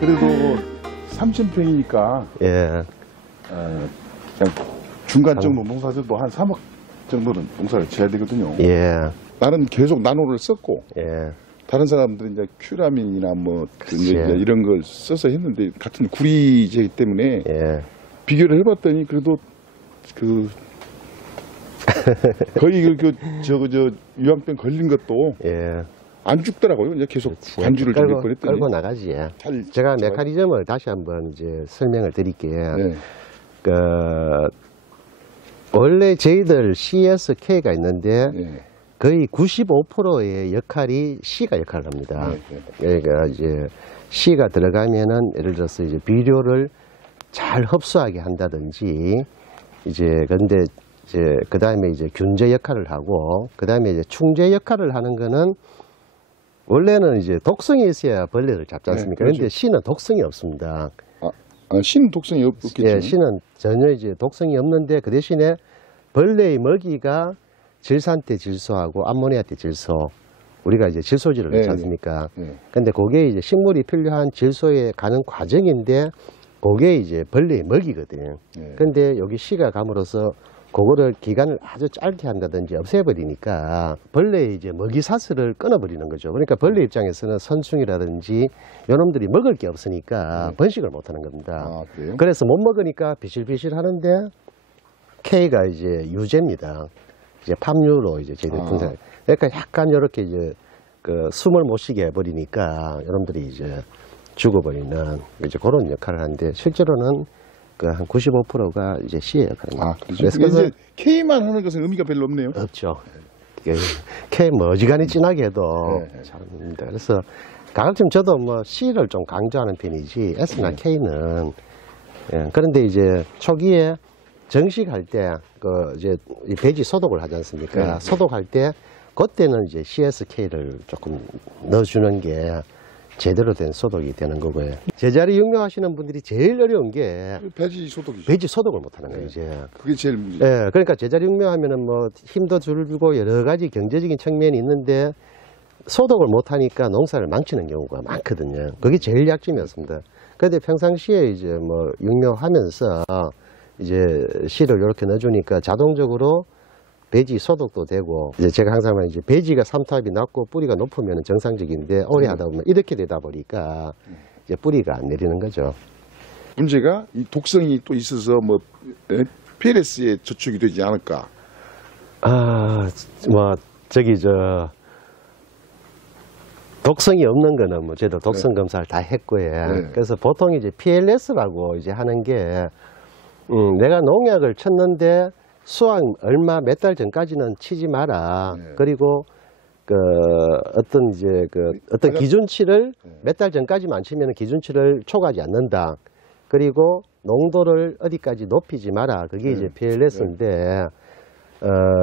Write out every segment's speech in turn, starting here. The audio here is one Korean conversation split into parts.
그래도 3,000평이니까 예. 그냥 중간 정도 농사도 뭐 한 3억 정도는 농사를 지어야 되거든요. 예. 나는 계속 나노를 썼고 예. 다른 사람들은 이제 큐라민이나 뭐 그치. 이제 이런 걸 써서 했는데 같은 구리제이기 때문에 예. 비교를 해봤더니 그래도 그 거의 저 유황병 걸린 것도 예. 안 죽더라고요. 이제 계속 그치. 관주를 좀 몇 번 했더니 끌고 나가지. 예. 잘 제가 좋아요. 메커니즘을 다시 한번 이제 설명을 드릴게요. 네. 그 원래 저희들 CSK가 있는데 네. 거의 95%의 역할이 C가 역할을 합니다. 네. 그러니까 이제 C가 들어가면은 예를 들어서 이제 비료를 잘 흡수하게 한다든지 이제 근데 이제 그 다음에 이제 균제 역할을 하고 그 다음에 이제 충제 역할을 하는 거는 원래는 이제 독성이 있어야 벌레를 잡지 않습니까? 네, 그런데 그렇죠. C는 독성이 없습니다. 신 독성이 없겠죠. 예, C는 전혀 이제 독성이 없는데 그 대신에 벌레의 먹이가 질산때 질소하고 암모니아때 질소 우리가 이제 질소질을 네, 넣지 않습니까? 네. 근데 그게 이제 식물이 필요한 질소에 가는 과정인데 그게 이제 벌레의 먹이거든요. 네. 근데 여기 C가 감으로써 그거를 기간을 아주 짧게 한다든지 없애버리니까 벌레의 이제 먹이 사슬을 끊어버리는 거죠. 그러니까 벌레 입장에서는 선충이라든지 요놈들이 먹을 게 없으니까 번식을 못 하는 겁니다. 아, 그래요? 그래서 못 먹으니까 비실비실 하는데 K가 이제 유제입니다. 이제 팜유로 이제 제대로 분석. 그러니까 약간 이렇게 이제 그 숨을 못 쉬게 해버리니까 여러분들이 이제 죽어버리는 이제 그런 역할을 하는데 실제로는 그 한 95%가 이제 C의 역할을 합니다. 아, 그렇죠. 그래서 이제 K만 하는 것은 의미가 별로 없네요. 없죠. K 뭐 어지간히 진하게 해도 네. 잘합니다. 그래서 가급적 저도 뭐 C를 좀 강조하는 편이지 S나 K는 예, 그런데 이제 초기에 정식할 때 그 이제 이 배지 소독을 하지 않습니까? 네. 소독할 때 그때는 이제 CSK를 조금 넣어주는 게 제대로 된 소독이 되는 거고요. 제자리 육묘하시는 분들이 제일 어려운 게 배지 소독이죠. 배지 소독을 못하는 거예요. 이제. 그게 제일 문제. 예, 그러니까 제자리 육묘하면은 뭐 힘도 줄고 여러 가지 경제적인 측면이 있는데 소독을 못하니까 농사를 망치는 경우가 많거든요. 그게 제일 약점이었습니다. 그런데 평상시에 이제 뭐 육묘하면서 이제 씨를 이렇게 넣어주니까 자동적으로 배지 소독도 되고 이제 제가 항상 말하는 이제 배지가 삼투압이 낮고 뿌리가 높으면 정상적인데 오래 하다 보면 이렇게 되다 보니까 이제 뿌리가 안 내리는 거죠. 문제가 이 독성이 또 있어서 뭐 PLS에 저축이 되지 않을까. 아, 뭐 저기 저 독성이 없는 거는 뭐 저도 독성 검사를 다 했고요. 네. 그래서 보통 이제 PLS라고 이제 하는 게 내가 농약을 쳤는데 수확 얼마 몇 달 전까지는 치지 마라. 네. 그리고 그 어떤 이제 그 어떤 기준치를 몇 달 전까지만 치면 기준치를 초과하지 않는다. 그리고 농도를 어디까지 높이지 마라. 그게 이제 PLS인데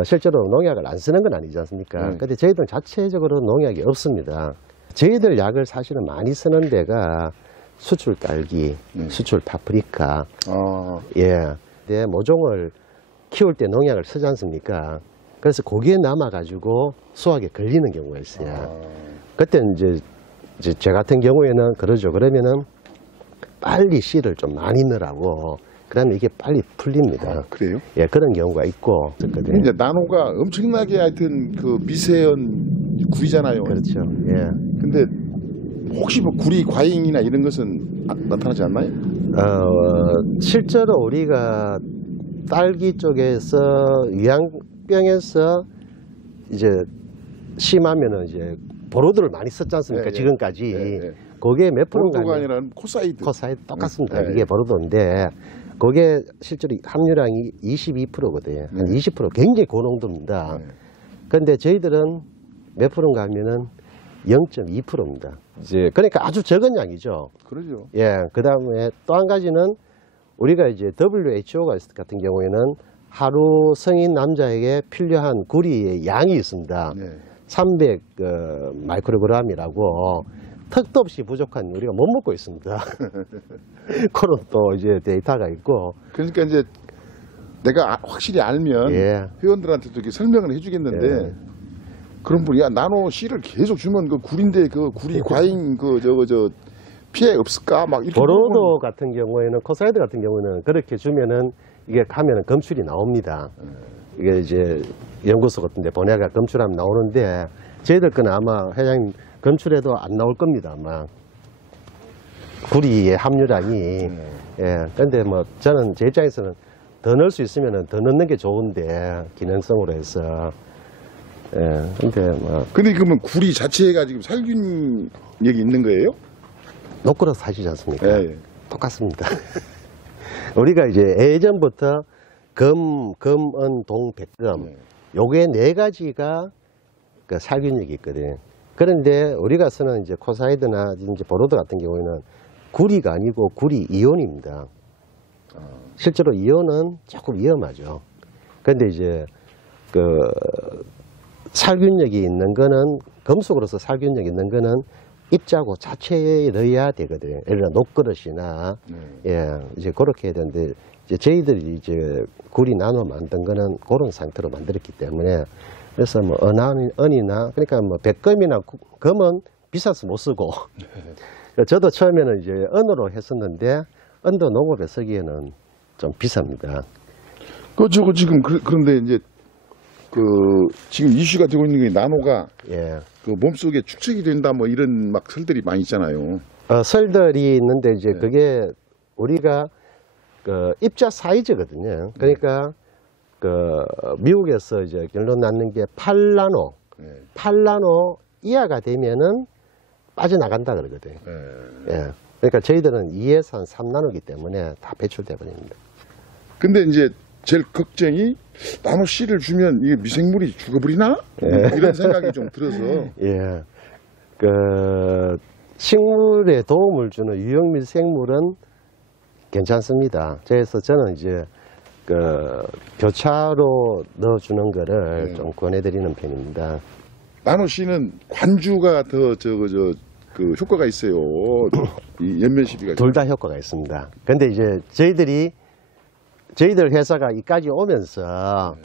실제로 농약을 안 쓰는 건 아니지 않습니까? 근데 저희들 자체적으로 농약이 없습니다. 저희들 약을 사실은 많이 쓰는 데가 수출 딸기, 수출 파프리카, 예, 내 모종을 키울 때 농약을 쓰지 않습니까? 그래서 거기에 남아가지고 수확에 걸리는 경우가 있어요. 그때는 이제 저 같은 경우에는 그러죠. 그러면은 빨리 씨를 좀 많이 넣으라고. 그러면 이게 빨리 풀립니다. 아, 그래요? 예, 그런 경우가 있고. 이제 나노가 엄청나게 하여튼 그 미세한 구리잖아요. 그렇죠. 예. 근데 혹시 뭐 구리 과잉이나 이런 것은 나타나지 않나요? 실제로 우리가 딸기 쪽에서 유황병에서 이제 심하면은 이제 보로드를 많이 썼지 않습니까? 네, 지금까지. 네. 그게 몇 보로도가 프로인가? 아니라 코사이드. 코사이드 똑같습니다. 네. 이게 보로도인데 그게 실제로 함유량이 22%거든요. 한 20% 굉장히 고농도입니다. 그런데 저희들은 몇 프로인가 하면은 0.2%입니다. 이제 그러니까 아주 적은 양이죠. 그러죠. 예. 그 다음에 또 한 가지는 우리가 이제 WHO가 같은 경우에는 하루 성인 남자에게 필요한 구리의 양이 있습니다. 300 마이크로그램이라고 턱도 없이 부족한 우리가 못 먹고 있습니다. 그런 또 이제 데이터가 있고. 그러니까 이제 내가 확실히 알면 회원들한테도 이렇게 설명을 해주겠는데 그런 분이 야 나노 씨를 계속 주면 그 구리인데 그 구리 과잉 그 피해 없을까? 막 이렇게. 보로도 같은 경우에는, 코사이드 같은 경우는 그렇게 주면은 이게 가면은 검출이 나옵니다. 이게 이제 연구소 같은 데 보내가 검출하면 나오는데, 저희들 거는 아마 회장님 검출해도 안 나올 겁니다, 아마. 구리의 함유량이. 예. 근데 뭐 저는 제 입장에서는 더 넣을 수 있으면은 더 넣는 게 좋은데, 기능성으로 해서. 예. 근데 뭐. 근데 그러면 구리 자체가 지금 살균력이 있는 거예요? 노크로 사시지 않습니까? 예. 똑같습니다. 우리가 이제 예전부터 금, 은, 동, 백금. 요게 4가지가 그 살균력이 있거든. 그런데 우리가 쓰는 이제 코사이드나 이제 보로드 같은 경우에는 구리가 아니고 구리 이온입니다. 실제로 이온은 조금 위험하죠. 근데 이제 그 살균력이 있는 거는, 금속으로서 살균력이 있는 거는 입자고 자체에 넣어야 되거든. 예를 들어 녹그릇이나 예, 이제 그렇게 해야 되는데, 이제 저희들이 이제 구리 나눠 만든 거는 그런 상태로 만들었기 때문에, 그래서 뭐 은이나, 그러니까 뭐 백금이나 금은 비싸서 못 쓰고 저도 처음에는 이제 은으로 했었는데, 은도 농업에 쓰기에는 좀 비쌉니다. 저거 지금 그런데 이제 지금 이슈가 되고 있는 게 나노가 예. 그 몸속에 축적이 된다 뭐 이런 막 설들이 많이 있잖아요. 설들이 있는데 이제 그게 우리가 그 입자 사이즈거든요. 그러니까 그 미국에서 이제 결론 났는 게 8나노, 8나노 이하가 되면은 빠져나간다 그러거든. 예. 그러니까 저희들은 2에서 한 3나노기 때문에 다 배출돼 버립니다. 근데 이제 제일 걱정이 나노 씨를 주면 이게 미생물이 죽어버리나? 이런 생각이 좀 들어서. 예. 그 식물에 도움을 주는 유형밀 생물은 괜찮습니다. 그래서 저는 이제 그 교차로 넣어주는 거를 좀 권해드리는 편입니다. 나노 씨는 관주가 더 그 효과가 있어요. 이 연면 시비가. 둘 다 효과가 있습니다. 근데 이제 저희들 회사가 이까지 오면서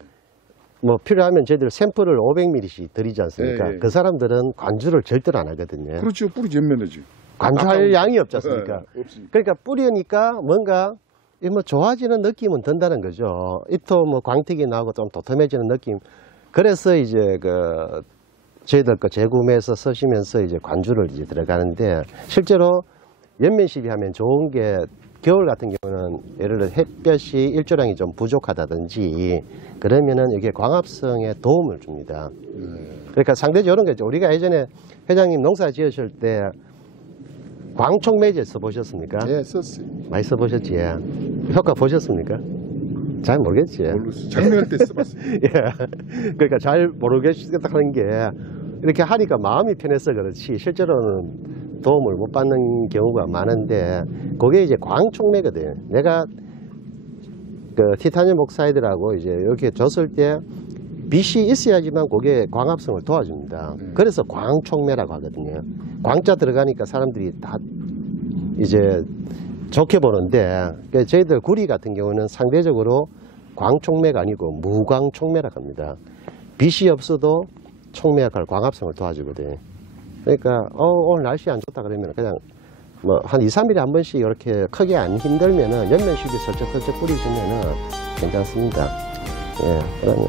뭐 필요하면 저희들 샘플을 500ml씩 드리지 않습니까? 예. 그 사람들은 관주를 절대로 안 하거든요. 그렇죠. 뿌리 연면이지. 관주할 양이 없지 않습니까? 없으니까. 그러니까 뿌리니까 뭔가 뭐 좋아지는 느낌은 든다는 거죠. 잎도 뭐 광택이 나고 좀 도톰해지는 느낌. 그래서 이제 그 저희들 거 재구매해서 쓰시면서 이제 관주를 이제 들어가는데, 실제로 연면 시비하면 좋은 게 겨울 같은 경우는 예를 들어 햇볕이 일조량이 좀 부족하다든지 그러면은 이게 광합성에 도움을 줍니다. 그러니까 상대적으로 그런 거죠. 우리가 예전에 회장님 농사 지으실 때 광촉매제 써보셨습니까? 예, 썼어요. 많이 써보셨지? 예. 효과 보셨습니까? 잘 모르겠지. 모르겠어요. 작년할 때 써봤어요. 예. 그러니까 잘 모르겠다는 게, 이렇게 하니까 마음이 편해서 그렇지 실제로는 도움을 못 받는 경우가 많은데, 그게 이제 광촉매거든. 내가 그 티타늄 옥사이드라고 이제 이렇게 줬을 때 빛이 있어야지만 그게 광합성을 도와줍니다. 그래서 광촉매라고 하거든요. 광자 들어가니까 사람들이 다 이제 좋게 보는데, 저희들 구리 같은 경우는 상대적으로 광촉매가 아니고 무광촉매라고 합니다. 빛이 없어도 촉매 역할, 광합성을 도와주거든. 그러니까 오늘 날씨 안 좋다 그러면 그냥 뭐 한 2, 3일에 한 번씩 이렇게 크게 안 힘들면은 연면 시비 설쩍설쩍 뿌리주면은 괜찮습니다. 예, 그러면